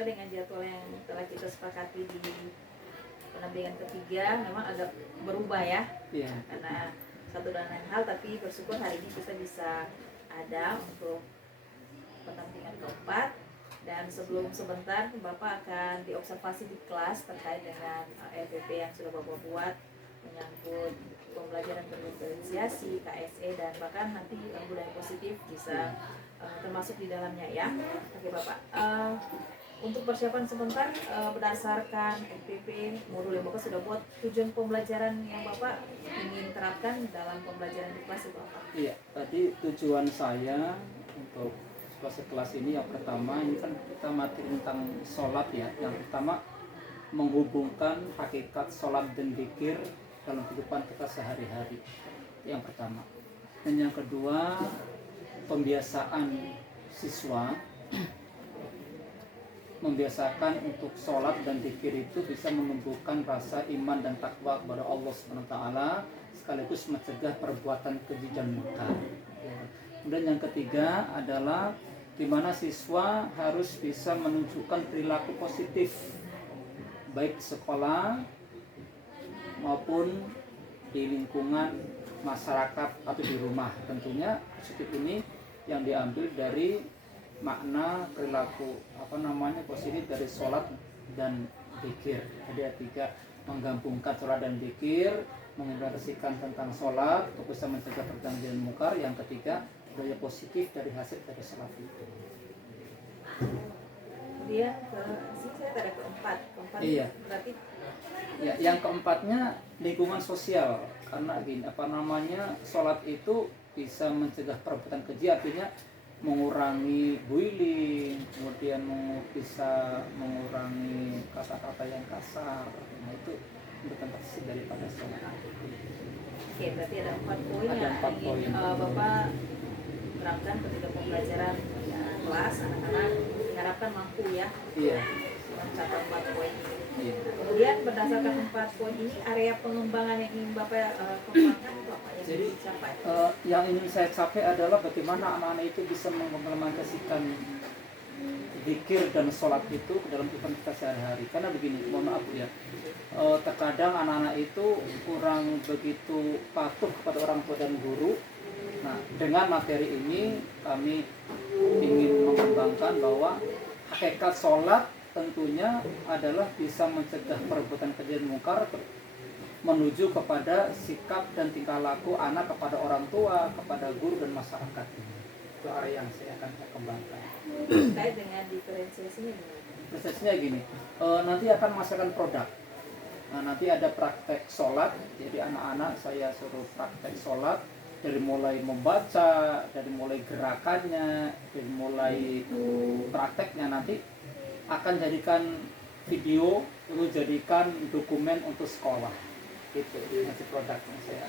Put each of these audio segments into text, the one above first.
sesuai dengan jadwal yang telah kita sepakati di pendampingan ketiga, memang agak berubah ya. Iya. Karena satu dan lain hal, tapi bersyukur hari ini kita bisa ada untuk pendampingan keempat. Dan sebelum sebentar Bapak akan diobservasi di kelas terkait dengan RPP yang sudah Bapak buat menyangkut pembelajaran berdiferensiasi, KSE, dan bahkan nanti budaya positif bisa termasuk di dalamnya ya. Oke Bapak, untuk persiapan sebentar berdasarkan RPP modul yang Bapak sudah buat, tujuan pembelajaran yang Bapak ingin terapkan dalam pembelajaran di kelas itu apa? Iya, tadi tujuan saya untuk kelas ini yang pertama, ini kan kita materi tentang sholat ya. Yang pertama, menghubungkan hakikat sholat dan zikir dalam kehidupan kita sehari-hari. Itu yang pertama. Dan yang kedua, pembiasaan siswa membiasakan untuk sholat dan zikir itu bisa menumbuhkan rasa iman dan takwa kepada Allah SWT, sekaligus mencegah perbuatan keji dan munkar. Kemudian yang ketiga adalah di mana siswa harus bisa menunjukkan perilaku positif baik di sekolah maupun di lingkungan masyarakat atau di rumah. Tentunya positif ini yang diambil dari makna perilaku positif dari sholat dan zikir. Jadi ada tiga, menggabungkan sholat dan zikir, mengimplementasikan tentang sholat untuk bisa mencegah perbuatan mungkar. Yang ketiga, budaya positif dari hasil dari sholat itu. Kemudian saya ada keempat Iya. berarti Ya, yang keempatnya lingkungan sosial, karena gini, sholat itu bisa mencegah perbuatan keji, artinya mengurangi bullying, kemudian bisa mengurangi kata-kata yang kasar. Nah itu representasi daripada sholat. Oke, berarti ada 4 poin Ada yang 4 poin. ingin Bapak terapkan ketika pembelajaran kelas anak-anak, diharapkan mampu ya. Iya. Mencapai 4 poin ini. Iya. Kemudian berdasarkan 4 poin ini, area pengembangan yang ingin Bapak kembangkan itu apa yang Jadi dicapai? yang ingin saya capai adalah bagaimana anak-anak itu bisa mengimplementasikan zikir dan sholat itu ke dalam kehidupan kita sehari-hari. Karena begini, mohon maaf ya, terkadang anak-anak itu kurang begitu patuh kepada orang tua dan guru. Nah, dengan materi ini kami ingin mengembangkan bahwa hakikat sholat tentunya adalah bisa mencegah perbuatan keji dan mungkar, menuju kepada sikap dan tingkah laku anak kepada orang tua, kepada guru dan masyarakat. Itu area yang saya akan kembangkan. Terkait dengan diferensiasinya gimana? Prosesnya gini, nanti akan menghasilkan produk. Nah, nanti ada praktek sholat, jadi anak-anak saya suruh praktek sholat dari mulai membaca, dari mulai gerakannya, dari mulai prakteknya. Nanti akan jadikan video, lalu jadikan dokumen untuk sekolah. Itu nanti produknya saya.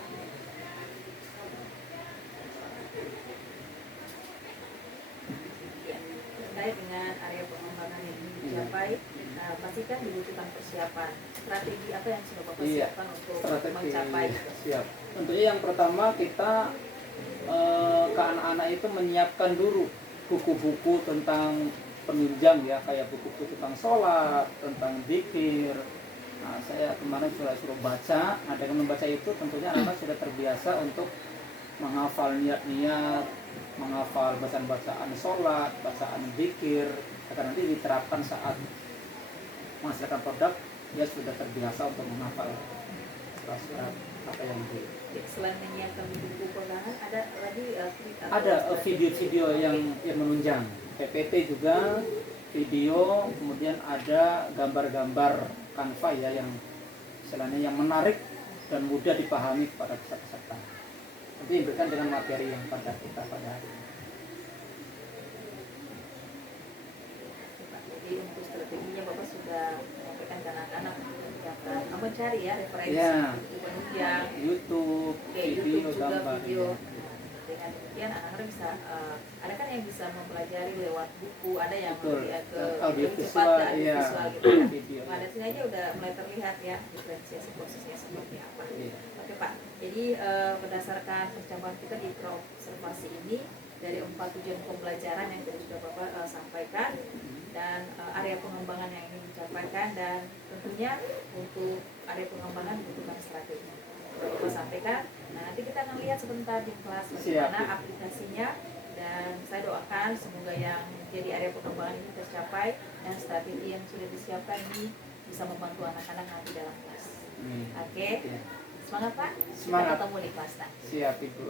Terkait dengan area pengembangan yang ingin dicapai, pastikan dibutuhkan persiapan. Strategi apa yang sudah Bapak siapkan untuk mencapai? Siap. Tentunya yang pertama kita ke anak-anak itu menyiapkan dulu buku-buku tentang penunjang ya, kayak buku-buku tentang sholat, tentang zikir. Nah, saya kemarin suruh baca. Nah, dengan membaca itu tentunya anak-anak sudah terbiasa untuk menghafal niat-niat, menghafal bacaan-bacaan sholat, bacaan zikir, agar nanti diterapkan saat menghasilkan produk, dia sudah terbiasa untuk menghafal surat-surat apa yang di. Selain menyiapkan buku pegangan, ada lagi ada video-video yang menunjang, PPT juga, video, kemudian ada gambar-gambar Canva ya yang istilahnya yang menarik dan mudah dipahami kepada peserta. Nanti diberikan dengan materi yang pada kita pada hari ini. Jadi untuk strateginya Bapak sudah menyampaikan ke anak-anak mencari ya referensi ya, YouTube, video, YouTube juga gambar, video. Dengan demikian anak-anak bisa ada kan yang bisa mempelajari lewat buku, ada yang melihat ke audio cepat ke audio visual gitu ya. Video. Nah, dari sini aja udah mulai terlihat ya diferensiasi prosesnya seperti apa. Oke Pak, jadi berdasarkan percampuran kita di observasi ini dari 4 tujuan pembelajaran yang tadi sudah Bapak sampaikan, dan area pengembangan pengembangan yang ingin dicapai, dan tentunya untuk area pengembangan dibutuhkan strategi. Bapak sampaikan. Nah, nanti kita akan lihat sebentar di kelas bagaimana aplikasinya, dan saya doakan semoga yang jadi area pengembangan ini tercapai dan strategi yang sudah disiapkan ini bisa membantu anak-anak nanti dalam kelas. Oke. Semangat Pak. Semangat. Kita ketemu di kelas. Siap Ibu.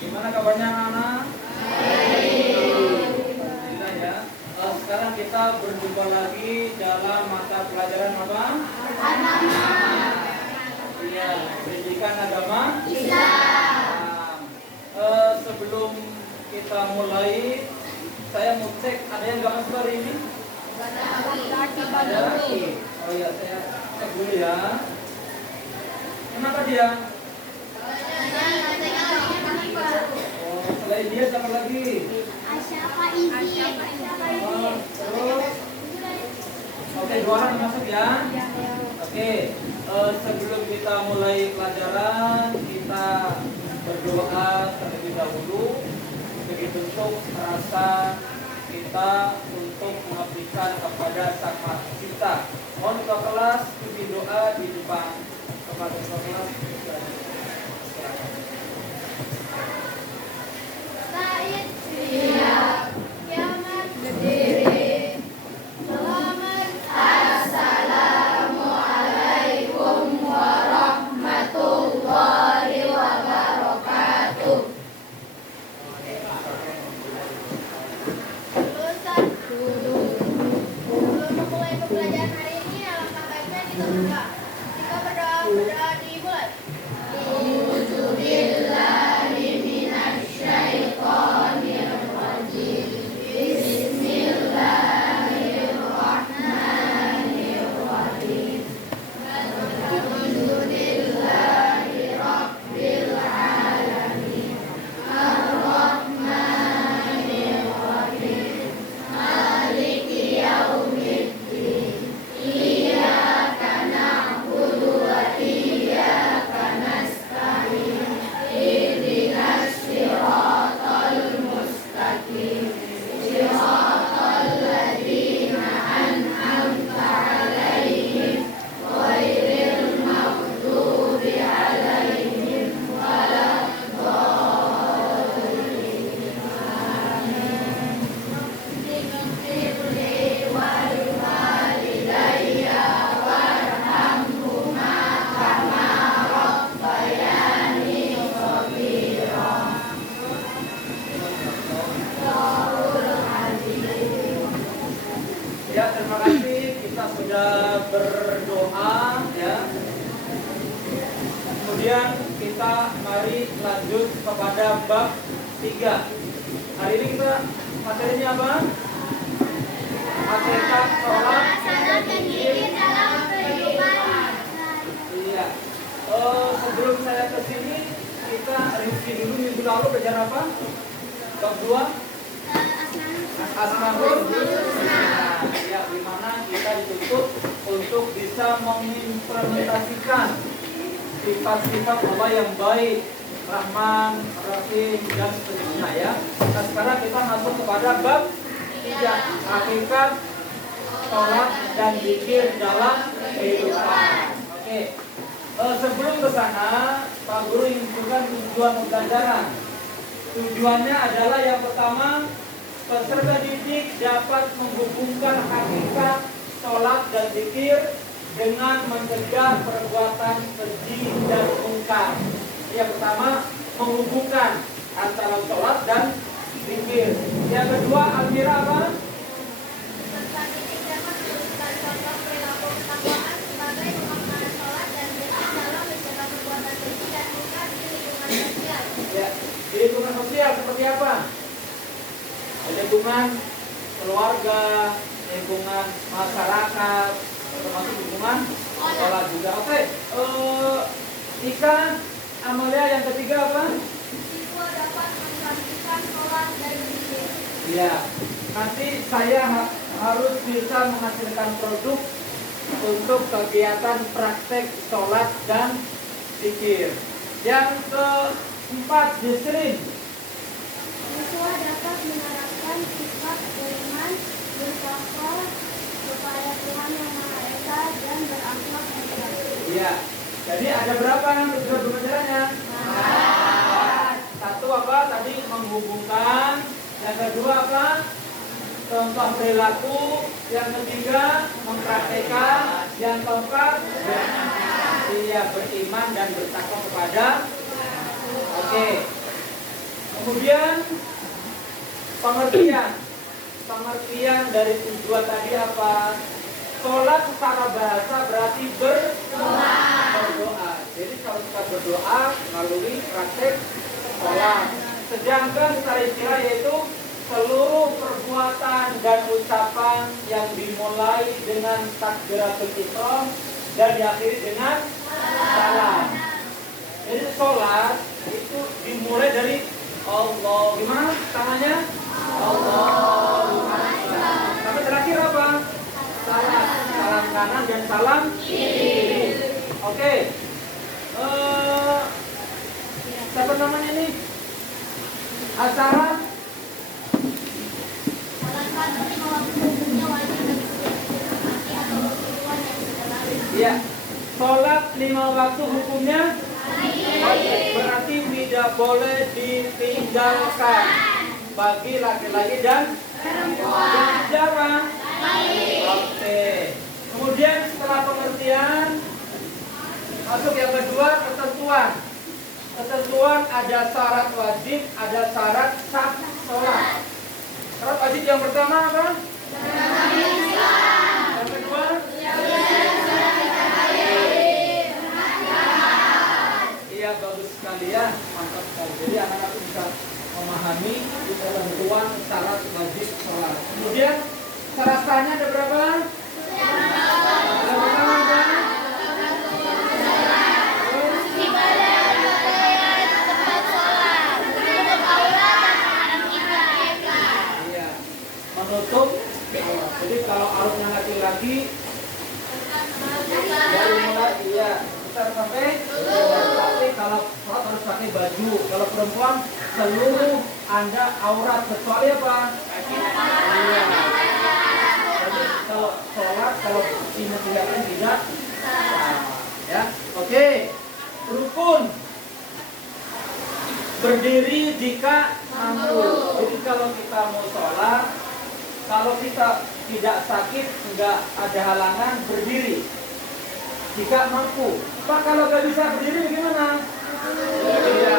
Gimana kabarnya anak-anak? Alhamdulillah ya. Sekarang kita berjumpa lagi dalam mata pelajaran apa? Iya, pendidikan agama Islam. Sebelum kita mulai, saya mau cek ada yang nggak masuk hari ini? Ada. Oh iya, saya cek dulu ya. Kenapa dia? Oh, selain dia siapa lagi? Terus? Oke, 2 orang masuk ya. Oke, sebelum kita mulai pelajaran, kita berdoa terlebih dahulu sebagai bentuk rasa kita untuk mengabdikan kepada Sang Maha Pencipta. Mohon ketua kelas pimpin doa di depan. Kepada ketua kelas. Said siap, kiamat berdiri. Selamat Assalamualaikum warahmatullahi wabarakatuh. Ustaz, duduk. Sebelum memulai pembelajaran hari ini, alangkah baiknya kita berdoa. Jika berdoa dimulai. A'udzubillahi minasyaitonirrajim. Bismillahirrahmanirrahim. Alhamdulillahi rabbil alamin. Ar-Rahmanirrahim. Maliki yaumiddin. Iyyaka na'budu wa iyyaka nasta'in. Ihdinas siratal mustaqim. Siratal ladzina an'amta 'alaihim ghairil maghdubi 'alaihim waladdallin. Amin. Ighfirli wal walidayya warhamhuma kama rabbayani shaghira. Ya, terima kasih. Kita sudah berdoa ya. Kemudian kita mari lanjut kepada bab 3. Hari ini kita materinya apa? Hakikat sholat Salat dan zikir dalam kehidupan. Iya. Sebelum saya ke sini, kita review dulu minggu lalu belajar apa? Bab 2. Asmaul Husna. Ya, di mana kita dituntut untuk bisa mengimplementasikan sifat-sifat Allah yang baik, Rahman, Rahim, dan seterusnya ya. Nah, sekarang kita masuk kepada bab 3, hakikat sholat dan zikir dalam kehidupan. Oke. Sebelum ke sana, Pak Guru infokan tujuan pembelajaran. Tujuannya adalah yang pertama, peserta didik dapat menghubungkan hakikat sholat dan zikir dengan mencegah perbuatan keji dan mungkar. Yang pertama, menghubungkan antara sholat dan zikir. Yang kedua, Almira apa? Peserta didik dapat memberikan contoh perilaku ketakwaan sebagai pemaknaan sholat dan zikir dalam mencegah perbuatan keji dan mungkar di lingkungan sosial. Ya, di lingkungan sosial seperti apa? Lingkungan keluarga, lingkungan masyarakat, termasuk lingkungan sekolah juga. Oke, Ika, Amalia yang ketiga apa? Siswa dapat memperhatikan sholat dan zikir. Iya, nanti saya harus bisa menghasilkan produk untuk kegiatan praktek sholat dan zikir. Yang keempat, Yusrin. Siswa dapat menerapkan sifat beriman, bertakwa kepada Tuhan Yang Maha Esa dan berakhlak mulia. Iya. Jadi ada berapa tujuan pembelajarannya? Satu apa? Tadi menghubungkan. Yang kedua apa? Contoh perilaku. Yang ketiga mempraktekkan. Yang keempat beriman dan bertakwa kepada. Oke. Kemudian pengertian dari tujuan tadi apa? Sholat secara bahasa berarti berdoa. Jadi kalau kita berdoa melalui praktek sholat. Sedangkan secara istilah yaitu seluruh perbuatan dan ucapan yang dimulai dengan takbiratul ihram dan diakhiri dengan salam. Jadi sholat itu dimulai dari Allah. Gimana tangannya? Allah. Sampai terakhir apa? Salam. Salam kanan dan salam kiri. Oke. Siapa namanya ini? Acara Salah satu 5 waktu hukumnya wajib bagi setiap laki atau perempuan yang sudah balik. ya. Sholat 5 waktu hukumnya wajib, berarti tidak boleh ditinggalkan bagi laki-laki dan perempuan. Jarang. Oke. Kemudian setelah pengertian, masuk yang kedua, ketentuan. Ketentuan ada syarat wajib, ada syarat sah sholat. Syarat wajib yang pertama apa? Yang kedua? Iya, bagus sekali ya, mantap sekali. Jadi anak-anak bisa memahami ketentuan syarat wajib sholat. Kemudian syarat sahnya ada berapa? Yang pertama apa? Iya, menutup. Jadi kalau arusnya laki-laki dari mulai kita sampai, tapi kalau sholat harus pakai baju. Kalau perempuan seluruh Anda aurat kecuali apa? Iya. Jadi kalau sholat kalau ini kelihatan tidak ya. Oke. Rukun. Berdiri jika mampu. Jadi kalau kita mau sholat, kalau kita tidak sakit, enggak ada halangan, berdiri jika mampu. Pak, kalau nggak bisa berdiri bagaimana? Iya.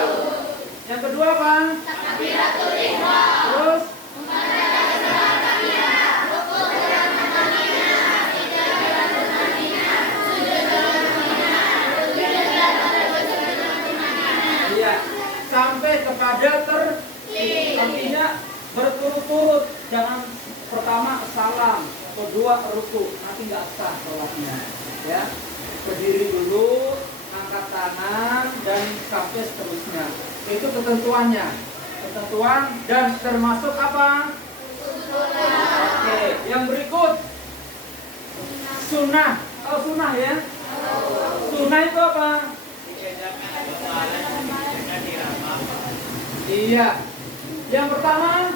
Yang kedua apa? Takbiratul ihram. Terus? Iya. Sampai kepada artinya berturut-turut. Jangan pertama salam, kedua ruku, nanti nggak sah sholatnya. Ya. Berdiri dulu, angkat tangan dan sampai seterusnya. Itu ketentuannya. Ketentuan dan termasuk apa? Oke, yang berikut sunnah. Oh, sunnah ya? Sunnah itu apa? Iya. Yang pertama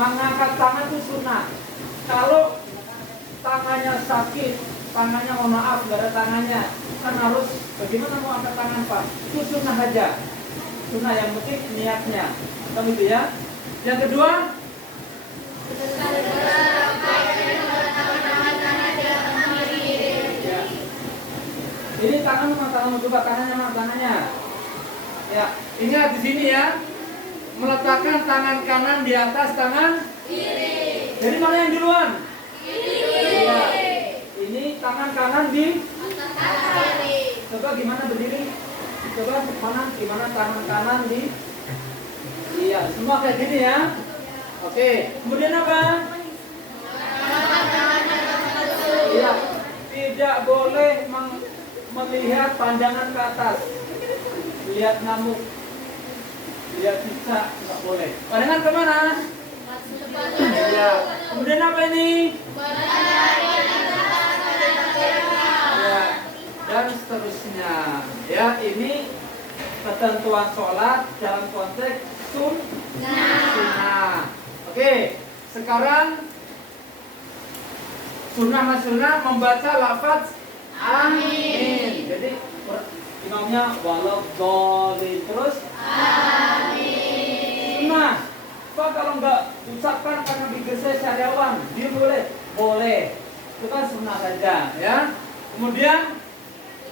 mengangkat tangan itu sunnah. Kalau tangannya sakit, tangannya mohon maaf, gak ada tangannya, kan harus bagaimana mau angkat tangan Pak? Itu sunnah aja. Sunnah, yang penting niatnya. Kan gitu ya. Yang kedua, ya. Ini tangan coba tangannya. Ya, ingat di sini ya. Meletakkan tangan kanan di atas tangan kiri. Jadi mana yang duluan? Kiri. Ya. Ini tangan kanan di atas kiri. Coba gimana berdiri? Coba gimana tangan kanan di? Iya, semua kayak gini ya. Oke. Kemudian apa? Iya. Tidak boleh melihat pandangan ke atas, lihat nyamuk, lihat cicak, nggak boleh. Pandangan kemana? Ya. Kemudian apa ini? Ya. Dan seterusnya. Ya, ini ketentuan sholat dalam konteks sunnah. Oke, sekarang sunnah membaca lafaz amin. Jadi imamnya waladhdallin, terus amin. Sunnah. Apa kalau nggak ucapkan karena digeser syariawan, dia boleh? Boleh. Itu kan sunnah saja, ya. Kemudian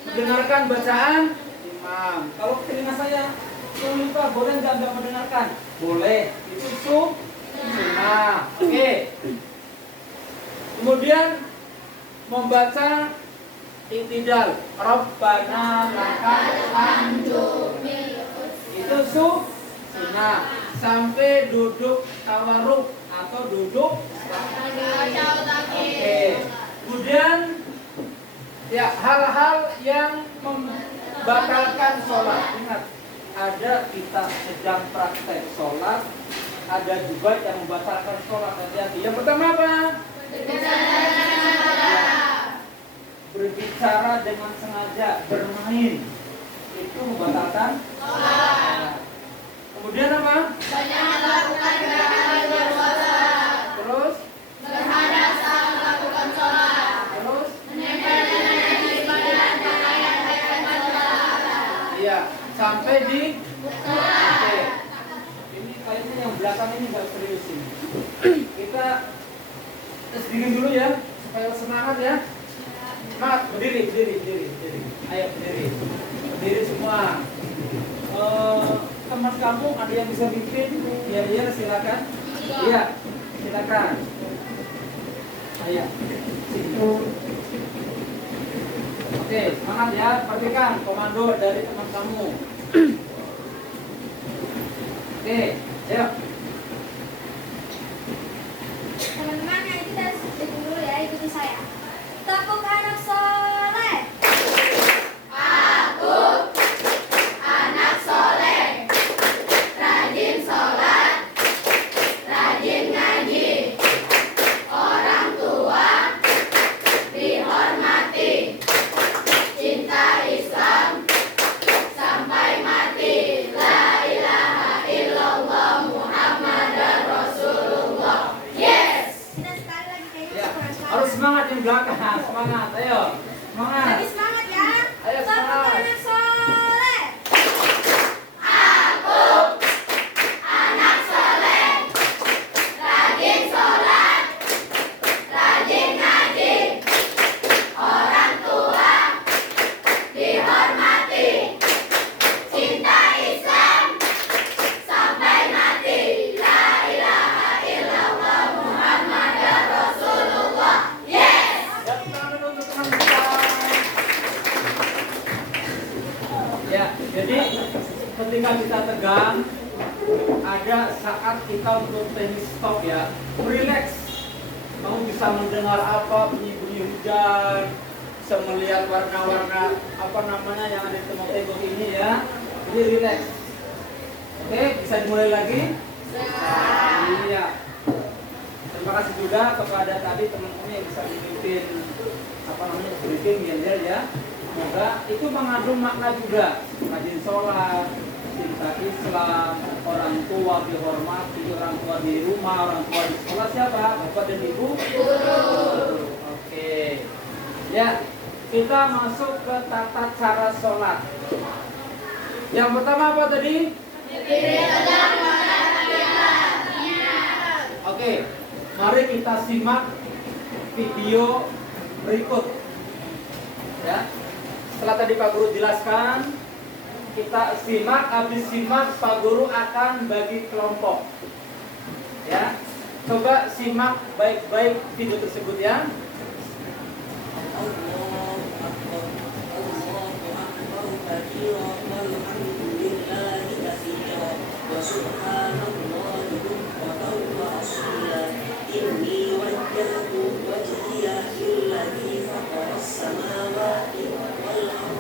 mendengarkan bacaan imam. Kalau telinga saya lupa, boleh nggak mendengarkan? Boleh. Itu sunnah. Oke. Kemudian membaca i'tidal. Rabbana lakal hamdu. Itu sunnah. Sampai duduk tawarruk atau duduk. Oke. Kemudian ya, hal-hal yang membatalkan sholat. Ingat, ada kita sedang praktek sholat, ada juga yang membatalkan sholat. Hati-hati. Yang pertama apa? Berbicara dengan sengaja, bermain, itu membatalkan sholat. Kemudian apa? Banyak melakukan gerakan bersolat. Terus? Berhadap saat melakukan sholat. Terus? Iya, sampai di oke. Ini kayaknya yang belakang ini nggak serius ini. Kita tes dingin dulu ya, supaya semangat ya. Semangat, berdiri. Ayo berdiri semua. Teman kamu ada yang bisa bikin? Ya, silakan. Iya, silakan. Ayo, sini. Oke, semangat ya, perhatikan komando dari teman kamu. Oke, ayo. Teman-teman, yang kita dulu ya, ikuti saya. Tepuk anak soleh. Aku anak soleh, rajin sholat, rajin ngaji, orang tua dihormati, cinta Islam sampai mati, la ilaha illallah Muhammadar Rasulullah. Yes. Kita sekali lagi kayaknya kurang semangat. Harus semangat yang belakang, semangat, ayo, semangat. Lagi semangat ya. Ayo, Tepuk semangat. anak soleh. Dan tangan untuk teman kita. Ya, jadi ketika kita tegang, ada saat kita untuk teknik stop ya, relax. Kamu bisa mendengar apa, bunyi-bunyi hujan, bisa melihat warna-warna apa namanya yang ada di tembok-tembok ini ya. Jadi relax. Oke, bisa dimulai lagi? Iya. Terima kasih juga kepada tadi teman-teman yang bisa memimpin apa namanya briefing ya. Semoga itu mengandung makna juga, rajin sholat, cinta Islam, orang tua dihormati, orang tua di rumah, orang tua di sekolah siapa? Bapak dan Ibu? Guru. Oke. Ya, kita masuk ke tata cara sholat. Yang pertama apa tadi? Oke, mari kita simak video berikut. Ya, setelah tadi Pak Guru jelaskan, kita simak. Habis simak, Pak Guru akan bagi kelompok. Ya, coba simak baik-baik video tersebut ya. وجهي للذي فطر السماوات والأرض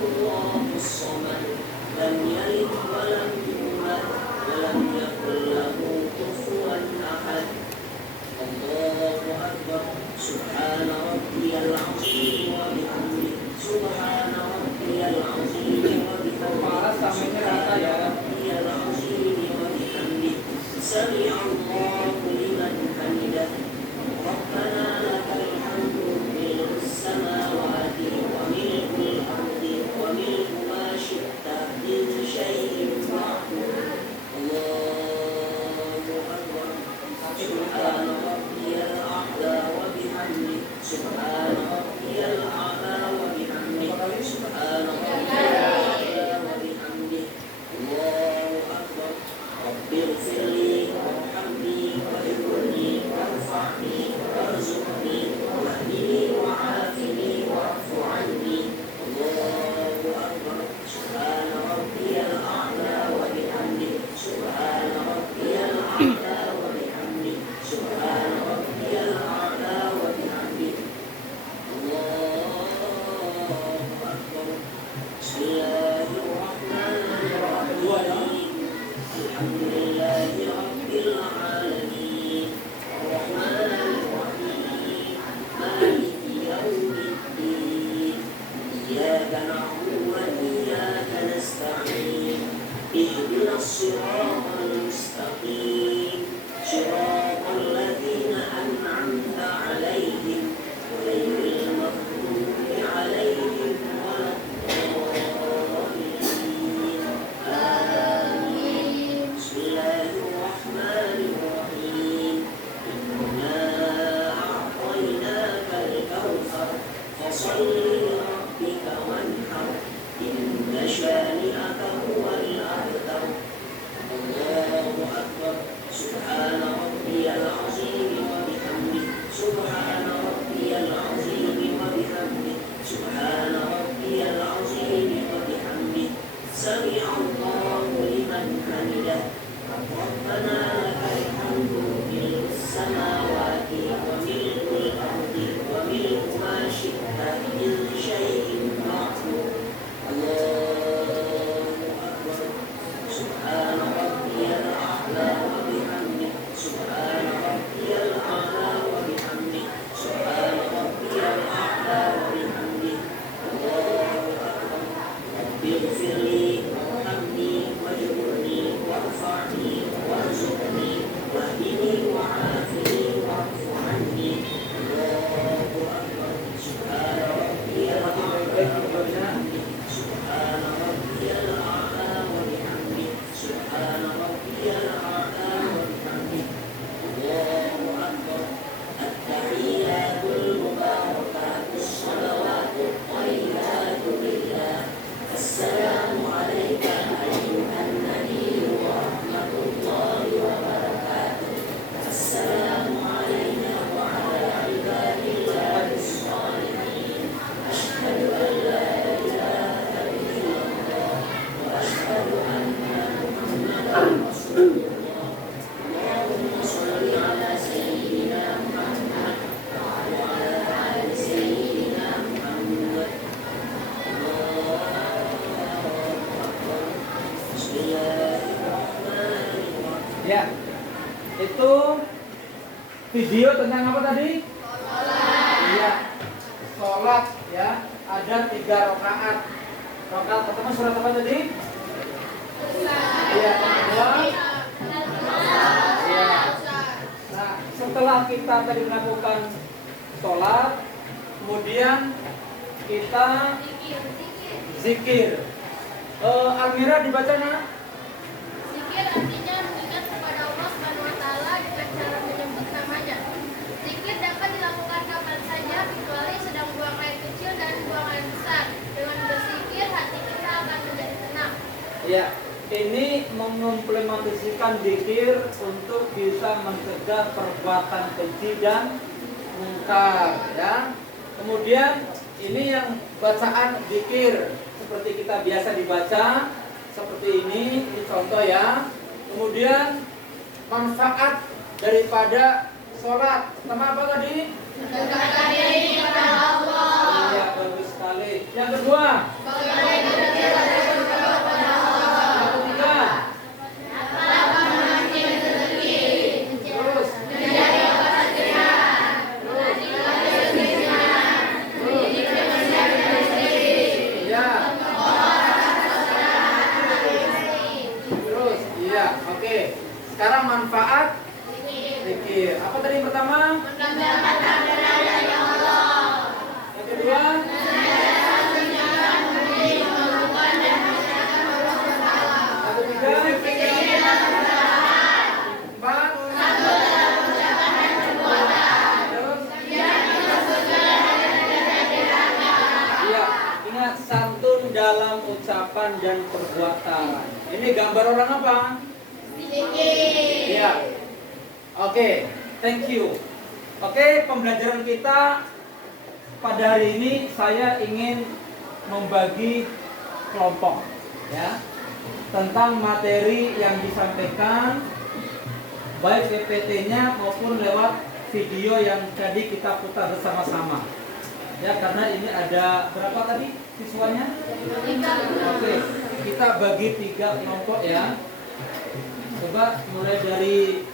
الله الصمد لم يلد ولم يولد ولم يكن له كفوا أحد الله أكبر سبحان ربي العظيم وبحمده سبحان ربي العظيم وبحمده سبحان ربي العظيم وبحمده سمع الله لمن حمده ربنا لك الحمد ملء السماوات وملء الأرض وملء ما شئت من شيء بعد الله أكبر سبحان ربي الأعلى وبحمده سبحان ربي الأعلى وبحمده سبحان ربي الأعلى وبحمده الله أكبر رب اغفر لي وارحمني واجبرني وارفعني وارزقني واهدني وعافني واعف عني الله أكبر سبحان ربي الأعلى وبحمده سبحان ربي الأعلى وبحمده سبحان ربي الأعلى وبحمده الله أكبر بسم الله الرحمن الرحيم الحمد لله رب العالمين الرحمن الرحيم مالك يوم الدين إياك نعبد وإياك نستعين اهدنا الصراط المستقيم صراط الذين أنعمت عليهم غير المغضوب عليهم ولا الضالين آمين بسم الله الرحمن الرحيم إنا أعطيناك الكوثر فصل لربك وانحر إن شانئك هو الأبتر الله أكبر سبحان ربي العظيم وبحمده سبحان ربي العظيم وبحمده سبحان ربي العظيم وبحمده سمع الله لمن حمده ربنا لك الحمد ملء السماوات وملء الأرض وملء ما شئت من شيء بعد الله أكبر سبحان ربي الأعلى وبحمده سبحان ربي الأعلى وبحمده سبحان ربي الأعلى وبحمده الله أكبر رب اغفر لي وارحمني واجبرني وارفعني وارزقني واهدني وعافني واعف عني الله أكبر سبحان ربي الأعلى وبحمده سبحان ربي الأعلى وبحمده سبحان ربي الأعلى وبحمده الله أكبر التحيات المباركات الصلوات الطيبات لله السلام عليك أيها النبي ورحمة الله وبركاته السلام علينا وعلى عباد الله الصالحين أشهد أن لا إله إلا الله وأشهد أن محمدا رسول الله اللهم صل على سيدنا محمد وعلى آل سيدنا محمد الله أكبر بسم الله الرحمن الرحيم Ya, itu video tentang apa tadi? Iya, sholat ya. Ada 3 rakaat. Rakaat pertama surat apa tadi? Iya, kedua. Iya. Nah, setelah kita tadi melakukan sholat, kemudian kita zikir. Almira dibacanya? Zikir artinya mengingat kepada Allah Subhanahu wa taala dengan cara menyebut namanya. Zikir dapat dilakukan kapan saja kecuali sedang buang air kecil dan buang air besar. Dengan berzikir hati kita akan menjadi tenang. Ya, ini mengimplementasikan zikir untuk bisa mencegah perbuatan keji dan mungkar ya. Kemudian ini yang bacaan zikir seperti kita biasa dibaca seperti ini contoh ya. Kemudian manfaat daripada sholat pertama apa tadi? Mendekatkan diri kepada Allah. Iya, bagus sekali. Yang kedua, Bagaimana Sekarang manfaat zikir. Apa tadi yang pertama? Yang kedua? Yang ketiga? Empat? Iya, ingat santun dalam ucapan dan perbuatan. Ini gambar orang apa? Iya. Oke, thank you. Oke, pembelajaran kita pada hari ini saya ingin membagi kelompok ya tentang materi yang disampaikan baik PPT-nya maupun lewat video yang tadi kita putar bersama-sama. Ya, karena ini ada berapa tadi siswanya? 3. Oke, kita bagi 3 kelompok ya. Coba mulai dari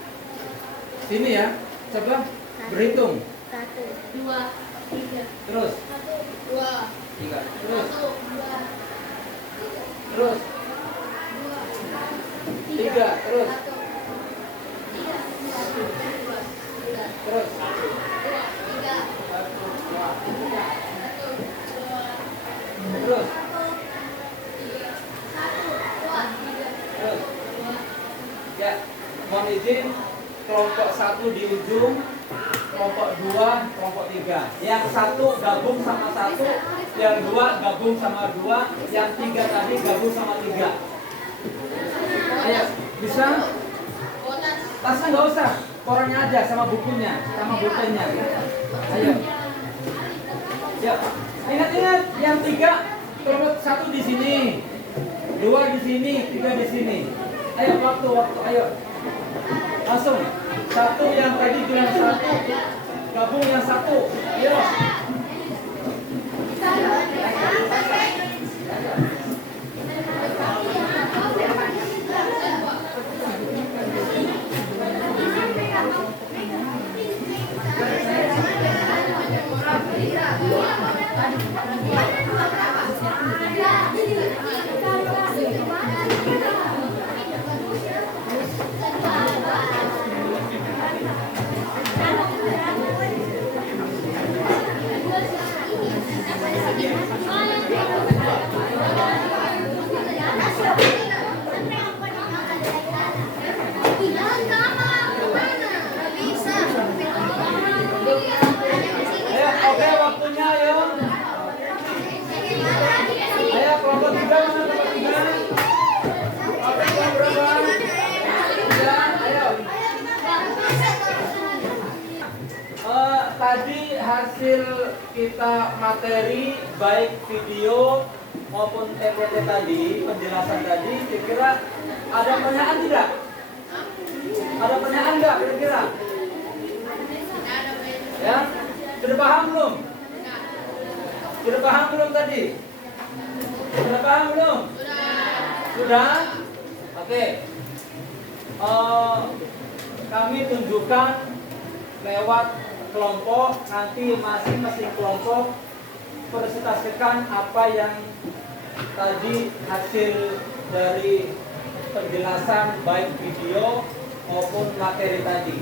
sini ya. Coba berhitung. 1, 2, 3. Terus 1, 2, 3. 1, Terus 2, terus 3. Terus terus 1, 2, 3. Terus terus ya, mohon izin kelompok 1 di ujung, kelompok 2, kelompok 3. Yang 1 gabung sama 1, yang 2 gabung sama 2, yang 3 tadi gabung sama 3. Ayo, bisa? Tasnya nggak usah, korannya aja sama bukunya, sama bukunya. Ayo. Ya, ingat-ingat yang 3 kelompok 1 di sini, 2 di sini, 3 di sini. Ayo waktu, ayo. Langsung. 1 yang tadi bilang 1, gabung yang 1. Ayo. Ayo, oke waktunya ayo. Ayo kelompok 3 mana kelompok 3? Oke, kelompok berapa? 3, ayo. Tadi hasil kita materi baik video maupun PPT tadi, penjelasan tadi, kira-kira ada pertanyaan tidak? Ada pertanyaan nggak kira-kira? Ya, sudah paham belum? Sudah paham belum tadi? Sudah paham belum? Sudah? Oke. Kami tunjukkan lewat kelompok, nanti masing-masing kelompok presentasikan apa yang tadi hasil dari penjelasan baik video maupun materi tadi.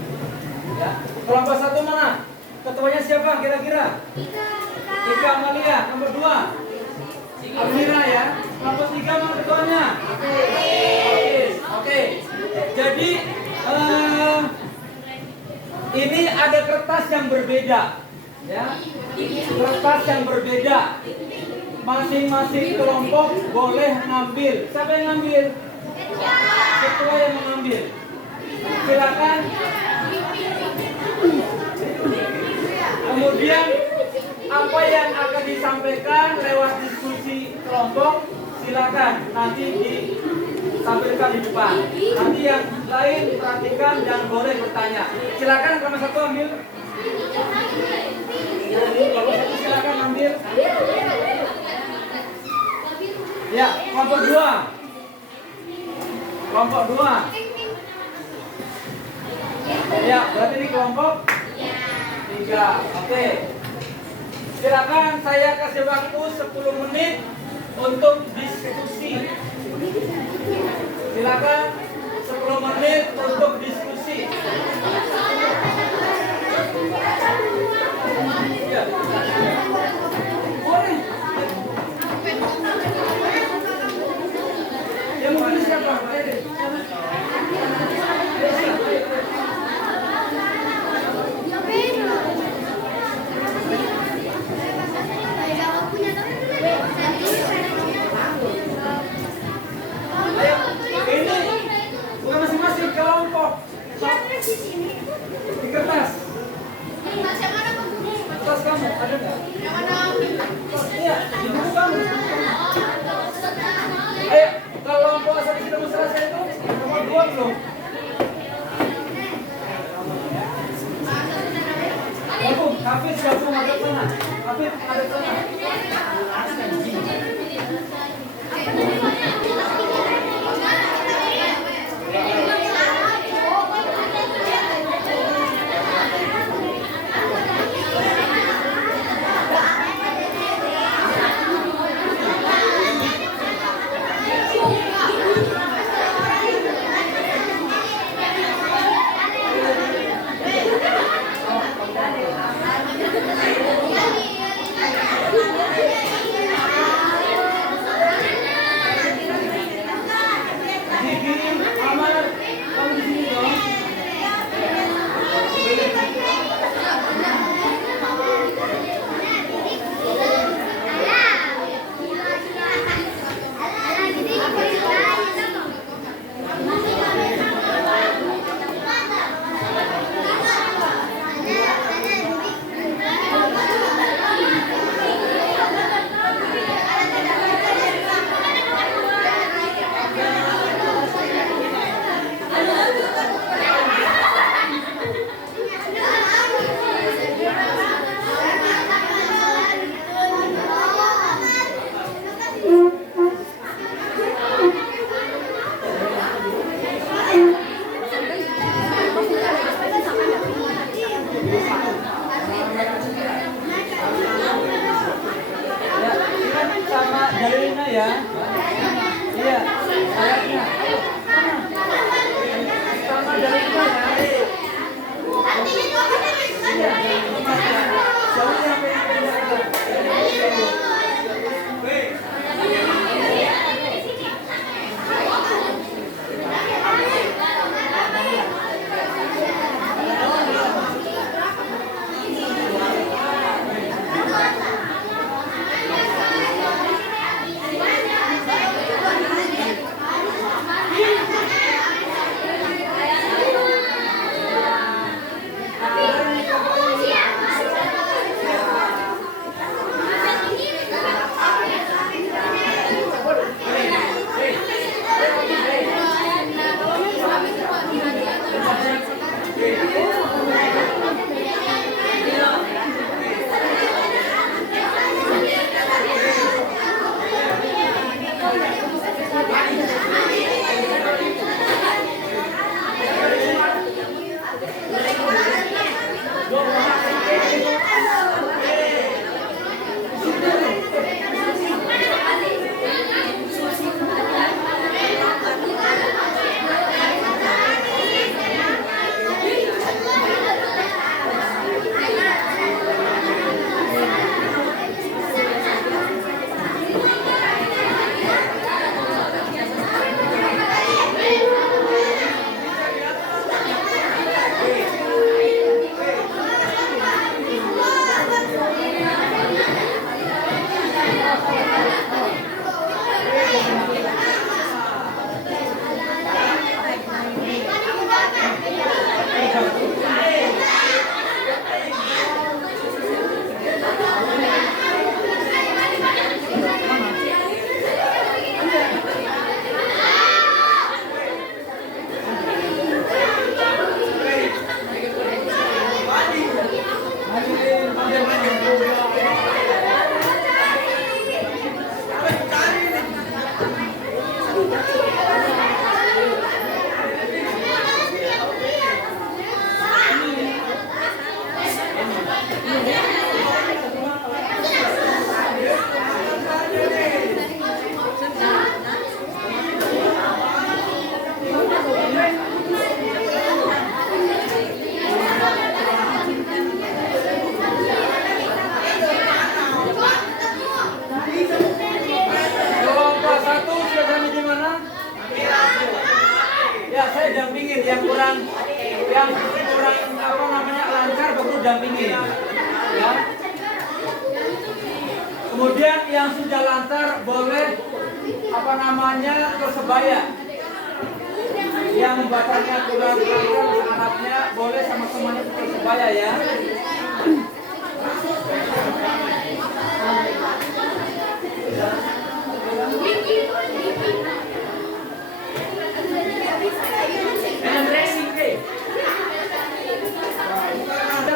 Ya. Kelompok 1 mana? Ketuanya siapa kira-kira? Ika Amalia. Nomor 2 Amira ya. Kelompok 3 mana ketuanya? Oke. Jadi ini ada kertas yang berbeda, ya. Kertas yang berbeda. Masing-masing kelompok boleh ngambil. Siapa yang ngambil? Ketua yang mengambil. Silakan. Kemudian apa yang akan disampaikan lewat diskusi kelompok, silakan nanti ditampilkan di depan. Nanti yang lain perhatikan dan boleh bertanya. Silakan kelompok 1 ambil. Kelompok 1 silakan ambil. Ya, kelompok 2. Kelompok 2. Ya, berarti ini kelompok 3. Oke. Silakan saya kasih waktu 10 menit untuk diskusi. Silakan 10 menit untuk Ini bukan masing-masing kelompok. Di kertas. Kertas kamu ada nggak? Iya, di buku kamu. Ayo, kelompok asal kita selesai itu nomor 2 belum? Gabung, Hafiz gabung ada sana. Hafiz ada sana. Dalilnya ya. Iya, ayatnya. Sama dalilnya ya. Iya. Jauh sampai yang kurang apa namanya lancar baru dampingi. Ya. Kemudian yang sudah lancar boleh apa namanya persebaya. Yang bacanya kurang lancar Arabnya boleh sama-sama persebaya ya.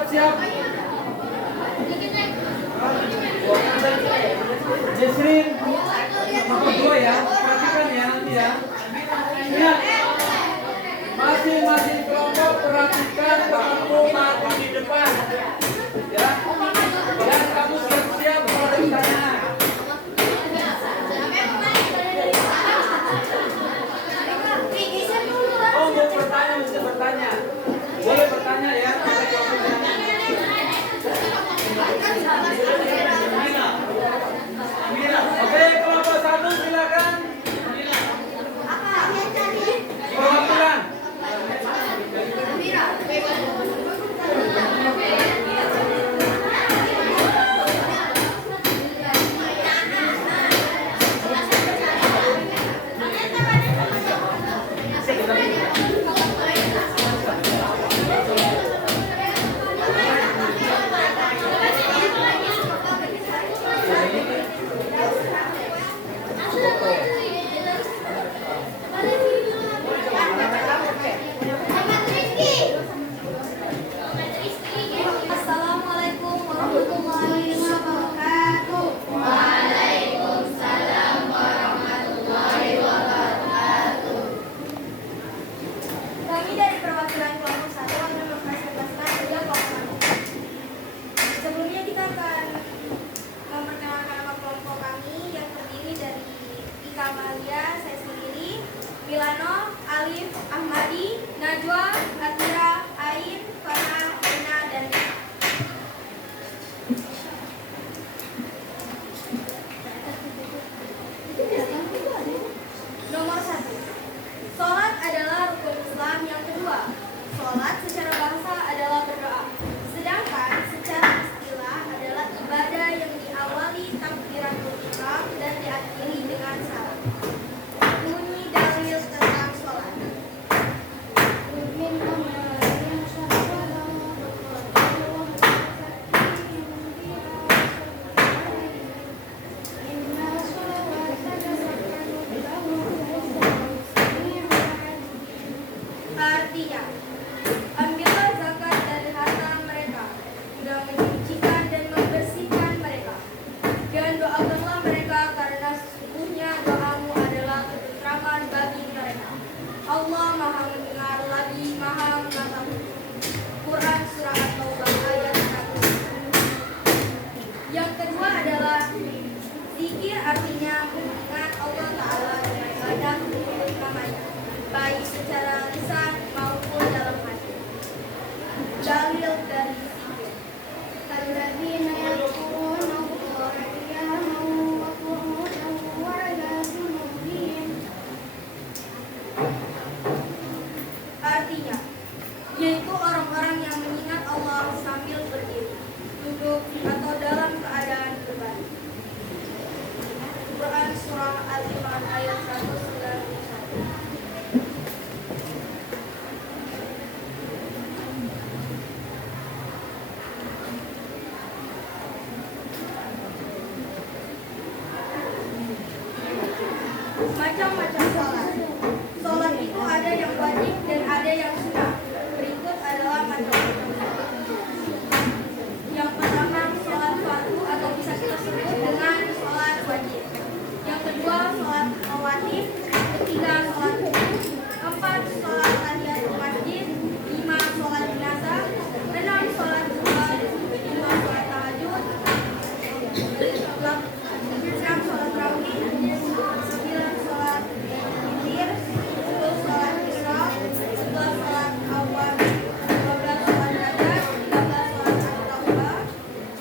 Siap. Jesrin nomor 2 ya, perhatikan ya nanti ya. Ingat, masing-masing kelompok perhatikan kamu maju di depan, ya. Dan kamu siap-siap kalau ada pertanyaan. Oh, mau bertanya, mesti bertanya. Boleh bertanya ya. Oke, kelompok 1 silakan. Perwakilan. Assalamualaikum warahmatullahi wabarakatuh. Waalaikumsalam warahmatullahi wabarakatuh. Kami dari perwakilan kelompok 1 akan mempresentasikan 3 kelompok. Sebelumnya kita akan memperkenalkan nama kelompok kami yang terdiri dari Ika Malia, saya sendiri, Milano, Alif, Ahmadi, Najwa, Atira, Ain, Farah, Ina, dan Rika. Nomor 1. Sholat adalah rukun Islam yang kedua. Sholat secara bahasa adalah berdoa. Sedangkan secara istilah adalah ibadah yang diawali takbiratul ihram dan diakhiri dengan salam. Bunyi dalil tentang sholat. Artinya, ambillah zakat dari harta mereka, dan menyucikan dan membersihkan mereka. Dan doakanlah mereka karena sesungguhnya doamu adalah ketentraman bagi mereka. Allah Maha mendengar lagi Maha mengetahui. Quran Surah At-Taubah ayat 1. Yang kedua adalah zikir, artinya mengingat Allah Ta'ala dengan ibadah menyebut namanya, baik secara lisan maupun dalam hati. Dalil dari zikir. Alladzina yadhkuruna Allaha qiyaman wa qu'udan wa 'ala junubihim. Artinya, yaitu orang-orang yang mengingat Allah sambil berdiri, duduk, atau dalam keadaan berbaring. Quran Surah Al-Imran ayat 191. Macam-macam sholat. Sholat itu ada yang wajib dan ada yang sunnah. Berikut adalah macam-macam sholat. Yang pertama, sholat fardu atau bisa kita sebut dengan sholat wajib. Yang kedua, sholat rawatib. Ketiga, sholat sunnah. 4, sholat tahiyatul masjid. 5, sholat jenazah. 6, sholat duha. 7, sholat tahajud. 6, sholat tarawih. 9, sholat witir. 10, sholat isya. 11, sholat awal. 12, sholat rajab. 13, sholat at-taubah.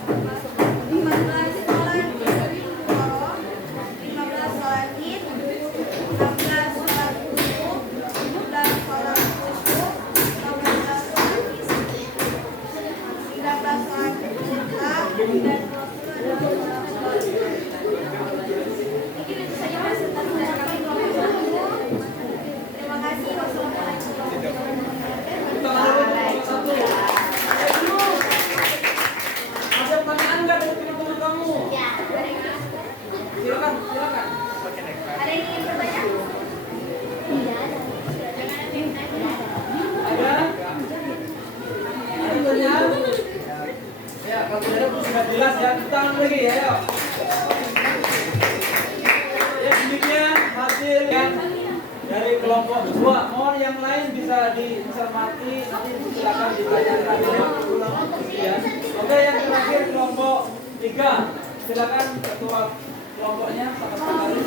14, sholat istiqoroh. 15, sholat id. 16, sholat lagi ya. Yuk. Ya demikian hasil yang dari kelompok 2. Mohon yang lain bisa dicermati, nanti silakan ditanyakan ulang kemudian. Oke, yang terakhir kelompok 3. Silakan ketua kelompoknya sangat sekali.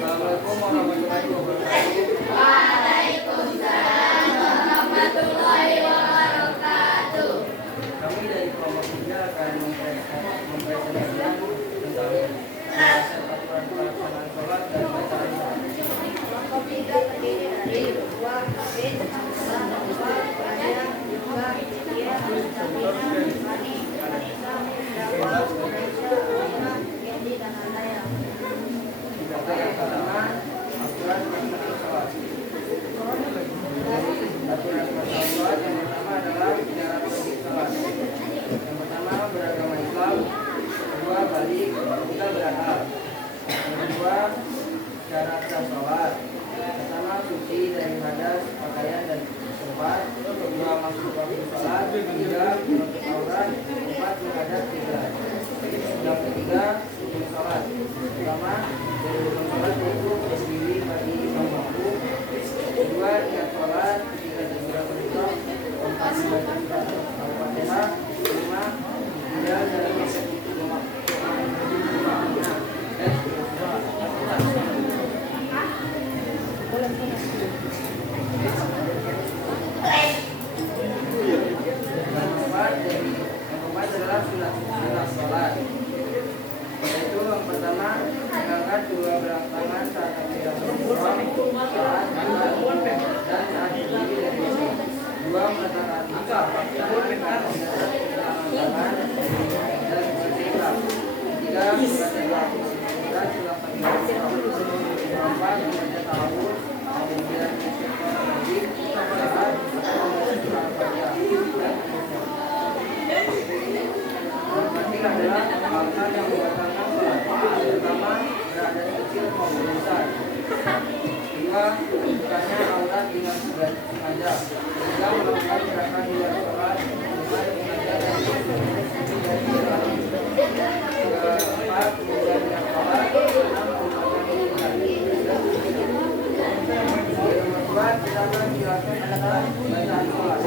Assalamualaikum warahmatullahi wabarakatuh. Waalaikumsalam warahmatullahi wabarakatuh. Kami dari kelompok 3 akan mempresentasikan tentang pembahasan aturan pelaksanaan sholat dan bacaan sholat. Kelompok 3 terdiri dari dua kabin, dua pelajar, dua dia, Sabina, Fani, Vanessa, Dawa, Malaysia, Alina, Kendi, dan Andaya. Kata yang pertama, aturan pelaksanaan sholat. Dari aturan pelaksanaan sholat yang pertama adalah cara wajib sholat. Yang pertama beragama Islam, kedua balik, ketiga berakal. Yang kedua cara sah sholat. Pertama suci dari hadas, pakaian dan tempat. Kedua masuk waktu sholat. Ketiga menutup aurat. Empat menghadap kiblat. Yang ketiga rukun sholat. Pertama dari rukun sholat yaitu berdiri bagi imam makmum. Kedua niat sholat. Ketiga takbiratul ihram. Keempat membaca surat Al-Fatihah. Kelima tidak dalam eksekusi doa. Yang keempat adalah sunat sholat. Yaitu yang pertama mengangkat dua belah tangan saat takbiratul ihram, saat makan dan saat berdiri dari sholat. Dua meletakkan tangan dan bersikap. Tiga membaca doa dan surat takbiratul ihram. Keempat membaca ta'awudz. Kemudian istighfar wajib saat membaca surah Al-Fatihah. Yang adalah hal-hal yang membatalkan sholat. Pertama, berada kecil maupun besar. Kedua, bukannya aurat dengan sengaja. Ketiga, melakukan gerakan di luar sholat dengan sengaja dan dari sholat. Keempat, kemudian dengan sholat. Enam, merupakan keinginan. Yang kedua, kita akan menjelaskan tentang bacaan sholat.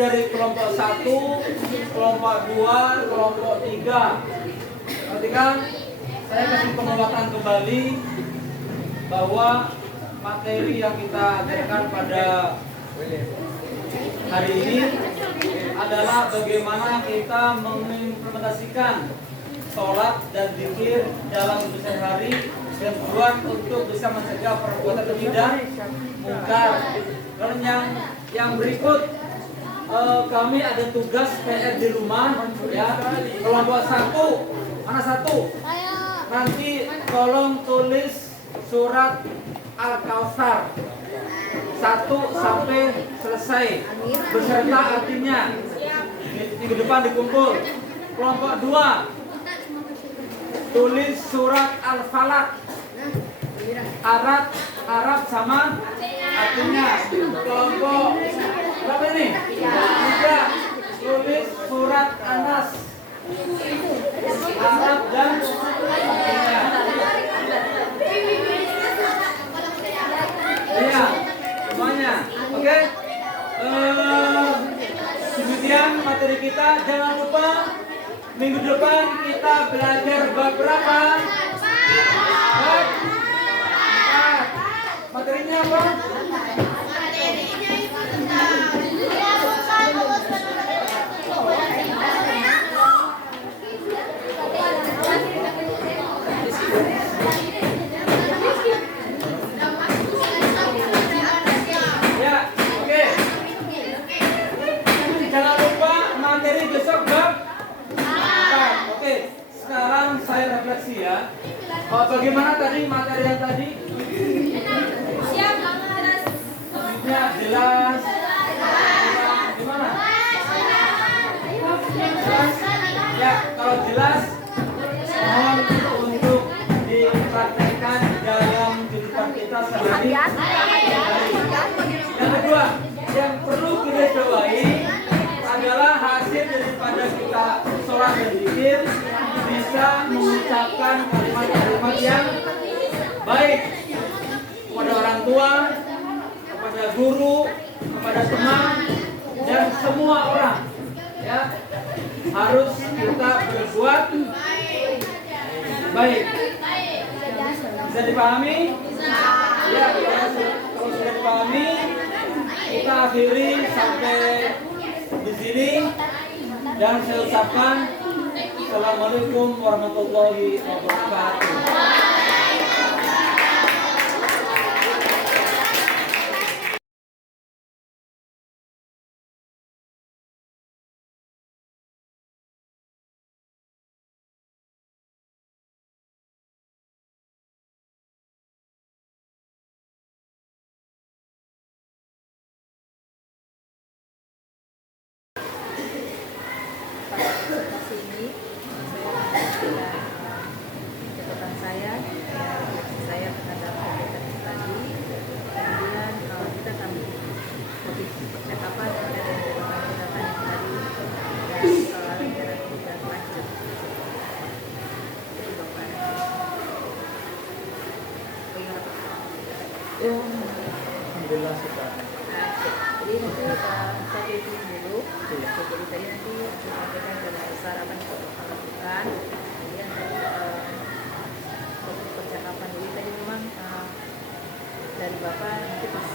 dari kelompok 1, kelompok 2, kelompok 3. Perhatikan, saya kasih penguatan kembali bahwa materi yang kita ajarkan pada hari ini adalah bagaimana kita mengimplementasikan sholat dan zikir dalam hidup sehari dan tujuan untuk bisa mencegah perbuatan keji dan mungkar. Dan yang berikut kami ada tugas PR di rumah ya. Kelompok 1, mana 1? Nanti tolong tulis surat Al-Kautsar 1 sampai selesai beserta artinya. Minggu depan dikumpul. Kelompok 2 tulis surat Al-Falaq Arab sama artinya. Kelompok berapa ini? 3 tulis surat Anas Arab dan artinya. Iya, semuanya. Oke. Demikian materi kita. Jangan lupa minggu depan kita belajar bab berapa? Bab 4. Materinya apa? Ya, oke. Jangan lupa materi besok bab 4. Oke, sekarang saya refleksi ya. Bagaimana tadi materi yang tadi? Ya, jelas. Gimana? Jelas? Ya, kalau jelas mohon untuk dipraktekkan dalam kehidupan kita sehari-hari. Yang kedua, yang perlu kita cobai adalah hasil daripada kita sholat dan zikir bisa mengucapkan kalimat-kalimat yang baik kepada orang tua, kepada guru, kepada teman, dan semua orang. Ya, harus kita berbuat baik. Bisa dipahami? Ya, kalau sudah dipahami, kita akhiri sampai di sini dan saya ucapkan Assalamualaikum warahmatullahi wabarakatuh. Presentasi ini saya catatan saya terhadap kegiatan tadi. Kemudian kita akan lebih percakapan dari catatan yang tadi dan rencana kita lanjut. Jadi Bapak. Alhamdulillah suka. Jadi nanti saya briefing dulu. Jadi tadi nanti disampaikan dalam besar apa yang kita lakukan. Kemudian tadi percakapan. Jadi tadi memang dari Bapak nanti pas